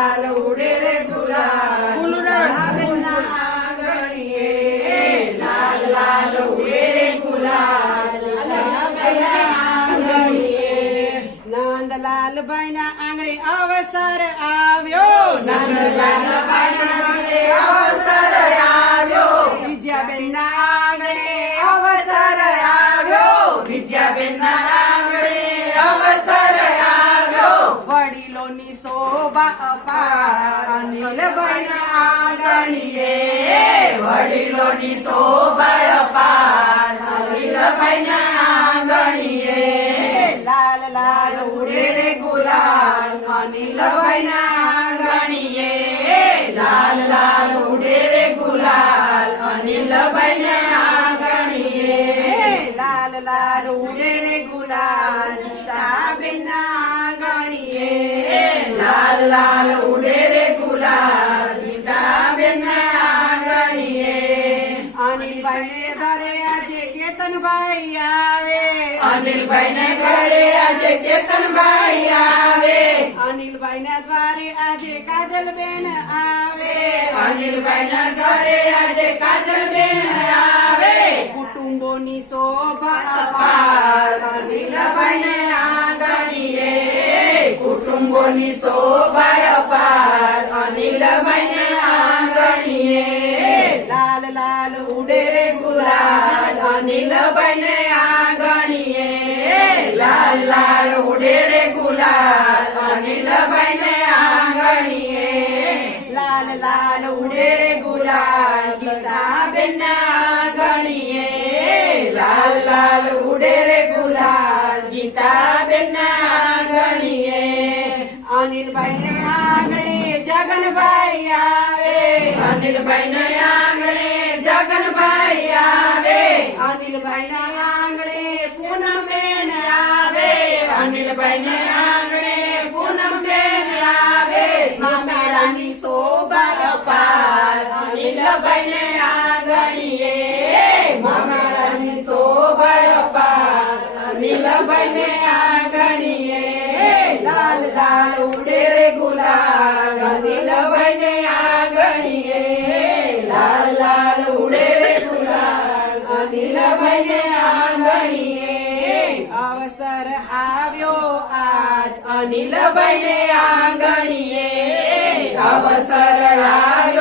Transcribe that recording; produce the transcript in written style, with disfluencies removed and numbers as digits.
લાલ ઉડે રે ગુલાલ બેનના આંગણીએ લાલ લાલ ઉડે રે ગુલાલ બેનના આંગણીએ નંદલાલભાઈ ના આંગણે અવસર આવ્યો નંદલાલભાઈ ના આંગણે અવસર આવ્યો વિજયાબેન ના આંગણે અવસર આવ્યો વિજયાબેન ના આંગણે અવસર આવ્યો વડીલોની શોભા અપાર અનિલભાઈ ના આંગણીએ વડીલોની શોભા અપાર અનિલભાઈ ના આંગણીએ લાલ લાલ ઉડે રે ગુલાલ અનિલભાઈ ના આંગણીએ લાલ લાલ ઉડે રે ગુલાલ અનિલભાઈ ના આંગણીએ લાલ લાલ ઉડે રે ગુલાલ ગીતાબેન ના આંગણીએ લાલ લાલ ઉડે રે ગુલાલ ગીતાબેન ના આંગણીએ અનિલભાઈ ને ઘરે આજે કેતનભાઈ આવે અનિલભાઈ ને ઘરે આજે કેતનભાઈ આવે અનિલભાઈ ના દ્વારે આજે કાજલબેન આવે અનિલભાઈ ના ઘરે આજે કાજલબેન આવે કુટુંબોની શોભા અપાર અનિલભાઈ ને આંગણીએ કુટુંબોની શોભા અપાર અનિલભાઈ ને આંગણીએ લાલ લાલ ઉડે રે ગુલાલ અનિલભાઈ ને આંગણીએ લાલ લાલ ઉડે રે ગુલાલ અનિલભાઈ ને આંગણીએ લાલ લાલ ઉડે રે ગુલાલ ગીતાબેન ના આંગણીએ લાલ લાલ ઉડે રે ગુલાલ ગીતાબેન ના આંગણીએ અનિલભાઈ ને આંગણે જગનભાઈ આવે અનિલભાઈ ને આંગણે જગનભાઈ આવે અનિલભાઈ ના આંગણે પૂનમબેન આવે અનિલભાઈ ને આંગણે પૂનમબેન આવે મામેરાની શોભા અપાર અનિલભાઈ ને આંગણીએ મામેરાની શોભા અપાર અનિલભાઈ ને આંગણીએ લાલ લાલ ઉડે રે ગુલાલ અનિલભાઈ ને આંગણીએ લાલ લાલ ઉડે રે ગુલાલ અનિલભાઈ ને આંગણીએ અવસર આવ્યો આજ અનિલભાઈ ને આંગણીએ અવસર આવ્યો